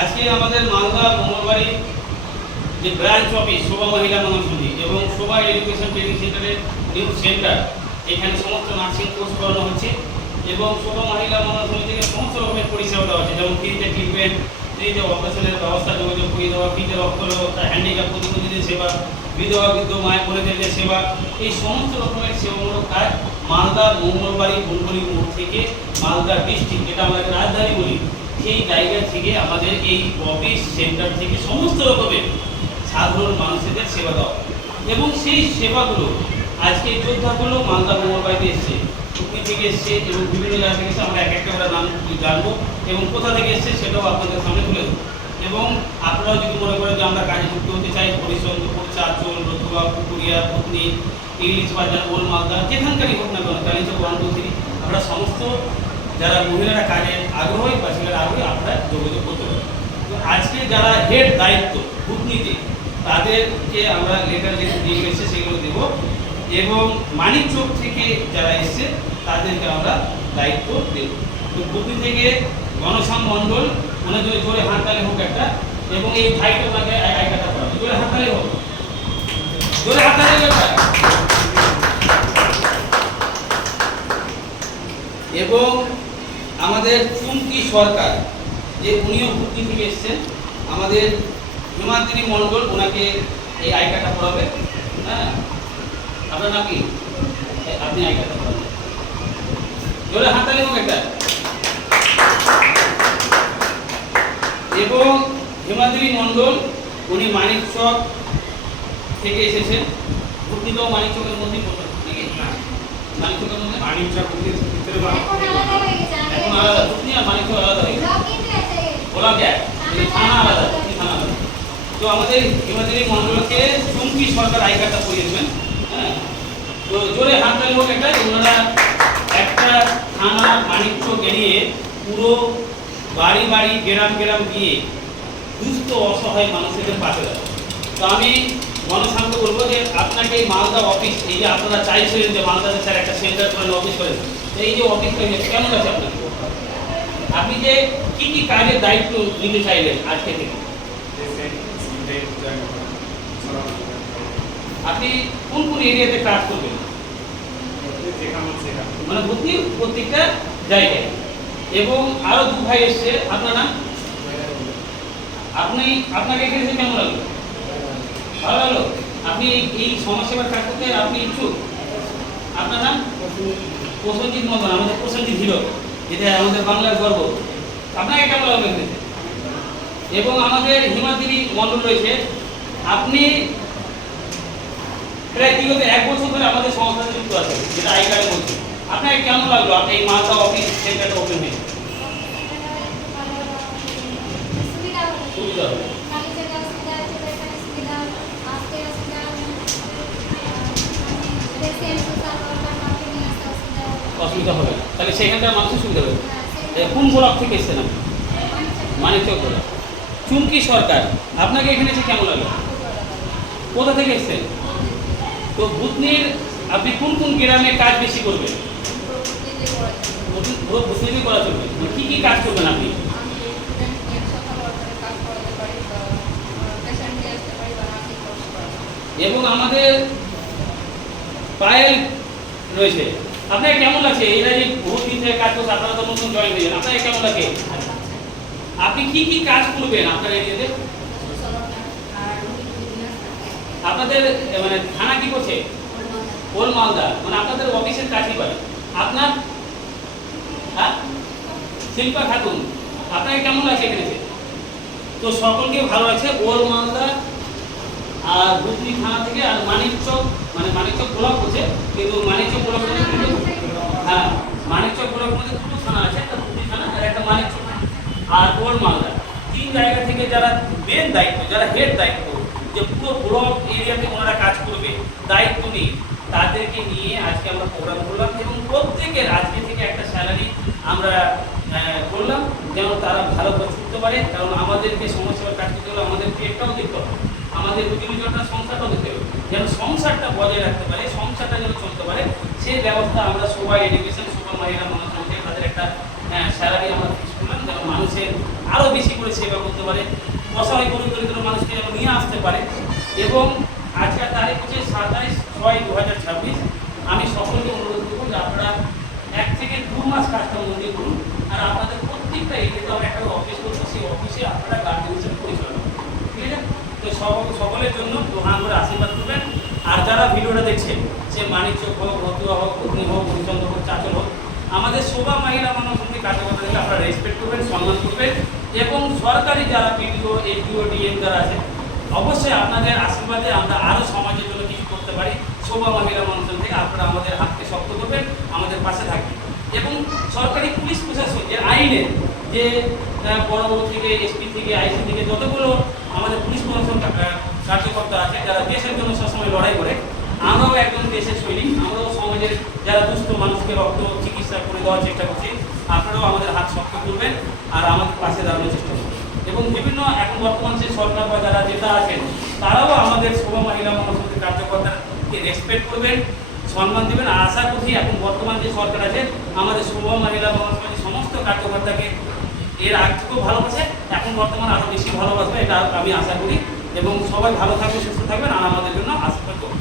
আজকে আমাদের মালদা মঙ্গলবাড়ি যে ব্রাঞ্চ অফিস শোভা মহিলা মনোসমিতি এবং শোভা এডুকেশন ট্রেনিং সেন্টারের নিউ সেন্টার, এখানে সমস্ত নার্সিং কোর্স করানো হচ্ছে এবং শোভা মহিলা মনোসমিতি থেকে সমস্ত রকমের পরিষেবা দেওয়া হচ্ছে, যেমন ফ্রিতে ট্রিটমেন্ট, ফ্রিতে অপারেশনের ব্যবস্থা যোগাযোগ করে দেওয়া, ফ্রিতে রক্ত ব্যবস্থা, হ্যান্ডিক্যাপ প্রতিবন্ধীদের সেবা, বিধবা বৃদ্ধ মায়ের বোনেদের যে সেবা, এই সমস্ত রকমের সেবামূলক কাজ মালদা মঙ্গলবাড়ি বুলবুলি মোড় থেকে মালদা ডিস্ট্রিক্ট, যেটা আমাদের রাজধানী বলি, সেই জায়গা থেকে আমাদের এই অফিস সেন্টার থেকে সমস্ত রকমের সাধারণ মানুষদের সেবা দেওয়া এবং সেই সেবাগুলো আজকে যোদ্ধাগুলো মালদা মঙ্গলবাড়িতে এসছে, হুগলি থেকে এসছে এবং বিভিন্ন জায়গা থেকে এসে আমরা এক একটা করে নাম জানবো এবং কোথা থেকে এসছে সেটাও আপনাদের সামনে তুলে দেবো। এবং আপনারাও যদি মনে করেন যে আমরা কাজে যুক্ত হতে চাই, হরিশচন্দ্রপুর, চাঁচল, রতুয়া, পুকুরিয়া, পত্নী, ইংলিশ বাজার, ওল মালদা, যেখানকারই হোক না কেন, কালিচক 1, 2, 3, আমরা সমস্ত যারা মহিলারা কাজের আগ্রহী বা ছেলেরা আগ্রহী আপনারা যোগাযোগ করতে পারেন। তো আজকে যারা হেড দায়িত্ব ভূতনীতি তাদেরকে আমরা লেটার যেগুলো দিয়ে এসছে সেগুলো দেবো এবং মানিকচক থেকে যারা এসছে তাদেরকে আমরা দায়িত্ব দেব। তো ভূতনি থেকে গণশ্যাম মণ্ডল, ওনার যদি জোরে হাততালি হোক একটা, এবং এই ভাইটা তাকে আইকাটা করা জোরে হাততালি হোক, জোরে হাততালি হোক। এবং আমাদের চুমকি সরকার যে উনিও ভূতনি থেকে এসছেন, আমাদের হিমাদ্রি মণ্ডল, ওনাকে এই আইকাটা পড়াবে। হ্যাঁ, আপনার নাম কি? আপনি আইকাটা পড়াবেন, জোরে হাততালি হোক একটা। এবং হিমাদ্রি মণ্ডল উনি মানিকচক থেকে এসেছেন, ভূতনিতেও মানিকচকের মধ্যেই পড়বেন নাকি? মানিকচকের মধ্যে মানিকচক এখন আলাদা, ভূতনি আর মানিকচক আলাদা হয়ে গেছে, বললাম যে থানা আলাদা, থানা আলাদা। তো আমাদের হিমাদ্রি মণ্ডলকে চুমকি সরকার আইকাটা পড়িয়ে দেবেন। হ্যাঁ, তো জোরে হাততালি হোক একটা। ওনারা একটা থানা মানিকচক এড়িয়ে পুরো বাড়ি বাড়ি গ্রাম গ্রাম গিয়ে দুস্থ অসহায় মানুষদের পাশে দেয়। তো আমি গণশান্ত বলবো যে আপনাকে এই মালদা অফিস, এই যে আপনারা চাইছিলেন যে মালদাতে স্যার একটা সেন্টার করেন, অফিস করেন, এই যে অফিস করেন কেমন আছে আপনার? আপনি যে কি কি কাজের দায়িত্ব নিতে চাইলেন আজকে থেকে? আপনি কোন কোন এরিয়াতে কাজ করবেন? মানে ভর্তির প্রত্যেকটা জায়গায়। এবং আরো দু ভাই এসছে, আপনার নাম? আপনাকে এখানে এসে কেমন লাগলো? ভালো লাগলো? আপনি এই সমাজসেবার কাজ করতে আপনি ইচ্ছুক? আপনার নাম? প্রসেনজিৎ মন্ডল, আমাদের প্রসেনজিৎ হিরো, যেটা আমাদের বাংলার গর্ব। আপনাকে কেমন লাগলো এখানে? এবং আমাদের হিমাদ্রি মন্ডল রয়েছে, আপনি প্রায় বিগত 1 বছর ধরে আমাদের সংস্থাতে যুক্ত আছেন, যেটা আইকার্ডে বলছি। আপনাকে কেমন লাগলো আপনি এই মালদা অফিস সেন্টারটা ওপেন হয়ে? সুবিধা হবে, অসুবিধা হবে না, তাহলে সেখানকার মানুষের সুবিধা হবে। কোন ব্লক থেকে এসছেন আপনি? মানিকচক ব্লক। চুমকি সরকার, আপনাকে এখানে এসে কেমন লাগলো? কোথা থেকে এসছেন? তো ভূতনির আপনি কোন কোন গ্রামে কাজ বেশি করবেন? ভূতনিতে করা চলবে, কি কি কাজ করবেন আপনি? এবং আমাদের পায়েল রয়েছে, আপনাকে কেমন লাগছে? এরা যে বহুত দিন থেকে কাজ করছে, আপনারা তো নতুন জয়েন হয়েছেন, আপনাকে কেমন লাগে? আপনি কি কি কাজ করবেন আপনার এরিয়াতে? আপনাদের মানে থানা কি করছে? ওল মালদা, মানে আপনাদের অফিসের কাজই করে। আপনার? হ্যাঁ, শিল্পা খাতুন, আপনাকে কেমন লাগছে এখানে? তো সকলকে ভালো লাগছে। ওল মালদা আর ভূতনি থানা থেকে, আর মানিকচক, মানে মানিকচক ব্লক হচ্ছে, কিন্তু মানিকচক ব্লক কিন্তু, হ্যাঁ, মানিকচক ব্লক মধ্যে দুটো থানা আছে, একটা ভূতনি থানা আর একটা মানিকচক, আর ওল মালদা, 3 জায়গা থেকে যারা মেন দায়িত্ব, যারা হেড দায়িত্ব, যে পুরো ব্লক এরিয়াতে ওনারা কাজ করবে, দায়িত্ব নিয়ে তাদেরকে নিয়ে আজকে আমরা প্রোগ্রাম করলাম এবং প্রত্যেকের আজকে থেকে একটা স্যালারি আমরা করলাম, যেন তারা ভালো করে ছুটতে পারে। কারণ আমাদেরকে সমাজসেবার কাজ করতে হলে আমাদের পেটটাও দেখতে হবে, আমাদের রুটিনটা সংসারটাও দেখতে হবে, যেন সংসারটা বজায় রাখতে পারে, সংসারটা যেন চলতে পারে, সেই ব্যবস্থা আমরা সবাই এডুকেশন শোভা মহিলা মনোসমিতি তাদের একটা স্যালারি আমরা ফিক্স করলাম, যেন মানুষের আরও বেশি করে সেবা করতে পারে, অসহায় গরিব দরিদ্র মানুষকে যেন নিয়ে আসতে পারে। এবং আজকের তারিখ হচ্ছে 27/6/2026। আমি সকলকে অনুরোধ করবো যে আপনারা 1 থেকে 2 মাস কাজটা মন দিয়ে করুন। আর আপনাদের প্রত্যেকটা এরিয়াতে আমরা একটা অফিস করবো, সেই অফিসে আপনারা গার্জেন হিসেবে পরিচালনা করবেন, ঠিক আছে? তো সকলের জন্য দোহান করে আশীর্বাদ করবেন। আর যারা ভিডিওটা দেখছেন, সে মানিকচক হোক, রতুয়া হোক, পত্নী হোক, হরিচন্দ্র হোক, চাচল হোক, আমাদের শোভা মহিলা মানব সমিতি কার্যকর্তা থেকে আপনারা রেসপেক্ট করবেন, সম্মান করবেন। এবং সরকারি যারা পিডিও, এডিও, ডিএম যারা আছে, অবশ্যই আপনাদের আশীর্বাদে আমরা আরও সমাজের জন্য কিছু করতে পারি। শোভা মহিলা মানব সমিতি থেকে আপনারা আমাদের হাতকে শক্ত করবেন, আমাদের পাশে থাকবেন। এবং সরকারি পুলিশ প্রশাসন যে আইনে যে বড় বড় থেকে এসপি থেকে আইসি থেকে যতগুলো আমাদের পুলিশ প্রশাসন কার্যকর্তা আছে, যারা দেশের জন্য সবসময় লড়াই করে, আমরাও একজন দেশের সৈনিক, আমরাও সমাজের যারা দুস্থ মানুষকে রক্ত চিকিৎসা করে দেওয়ার চেষ্টা করছি। আপনারাও আমাদের হাত শক্ত করবেন আর আমাদের পাশে দাঁড়ানোর চেষ্টা করবেন। এবং বিভিন্ন এখন বর্তমান যে সরকার বা যারা নেতা আছেন, তারাও আমাদের শোভা মহিলা মানব সমিতির কার্যকর্তাকে রেসপেক্ট করবেন, সম্মান দেবেন। আর আশা করছি এখন বর্তমান যে সরকার আছে, আমাদের শোভা মহিলা মানব সমিতির সমস্ত কার্যকর্তাকে এর আগ থেকেও ভালোবাসে, এখন বর্তমান আরও বেশি ভালোবাসবে, এটা আমি আশা করি। এবং সবাই ভালো থাকবে, সুস্থ থাকবেন আর আমাদের জন্য আশীর্বাদ করবেন।